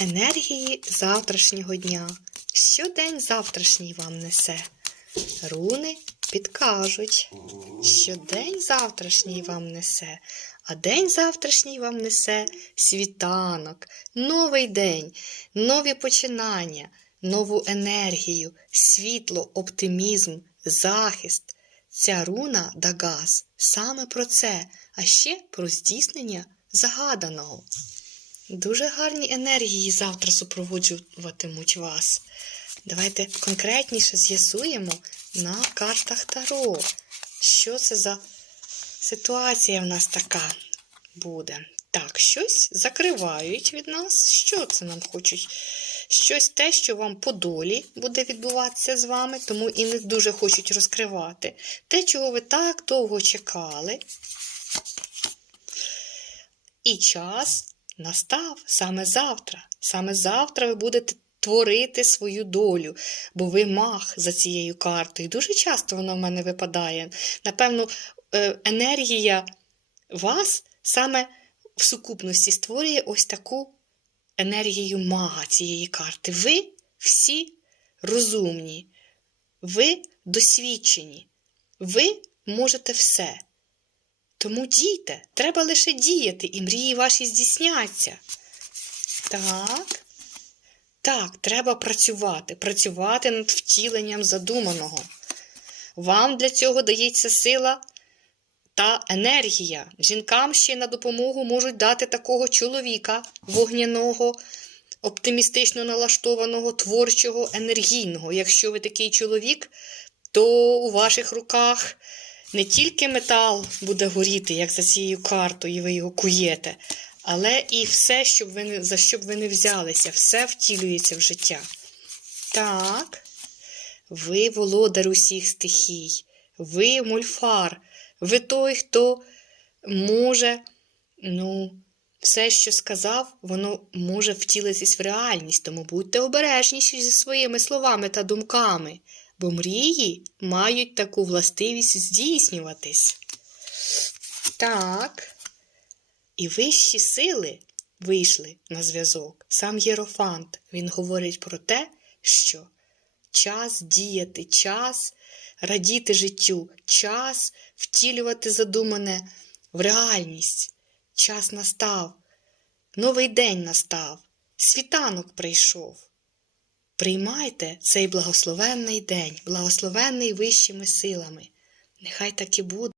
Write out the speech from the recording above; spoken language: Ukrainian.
енергії завтрашнього дня. Що день завтрашній вам несе? Руни підкажуть, що день завтрашній вам несе, а день завтрашній вам несе світанок, новий день, нові починання, нову енергію, світло, оптимізм, захист. Ця руна Дагас саме про це, а ще про здійснення загаданого. Дуже гарні енергії завтра супроводжуватимуть вас. Давайте конкретніше з'ясуємо на картах Таро. Що це за ситуація в нас така буде? Так, щось закривають від нас. Що це нам хочуть? Щось те, що вам по долі буде відбуватися з вами, тому і не дуже хочуть розкривати. Те, чого ви так довго чекали. І час настав саме завтра. Саме завтра ви будете творити свою долю, бо ви мах за цією картою. Дуже часто вона в мене випадає. Напевно, е, енергія вас саме в сукупності створює ось таку енергію мага цієї карти. Ви всі розумні, ви досвідчені, ви можете все. Тому дійте, треба лише діяти, і мрії ваші здійсняться. Так. Так, треба працювати, працювати над втіленням задуманого. Вам для цього дається сила та енергія. Жінкам ще на допомогу можуть дати такого чоловіка вогняного, оптимістично налаштованого, творчого, енергійного. Якщо ви такий чоловік, то у ваших руках не тільки метал буде горіти, як за цією картою, і ви його куєте, але і все, щоб ви за що б ви не взялися, все втілюється в життя. Так, ви володар усіх стихій, ви мульфар, ви той, хто може, ну, все, що сказав, воно може втілитись в реальність, тому будьте обережніші зі своїми словами та думками, бо мрії мають таку властивість здійснюватись. Так. І вищі сили вийшли на зв'язок. Сам Єрофант він говорить про те, що час діяти, час радіти життю, час втілювати задумане в реальність. Час настав, новий день настав, світанок прийшов. Приймайте цей благословенний день, благословенний вищими силами. Нехай так і буде.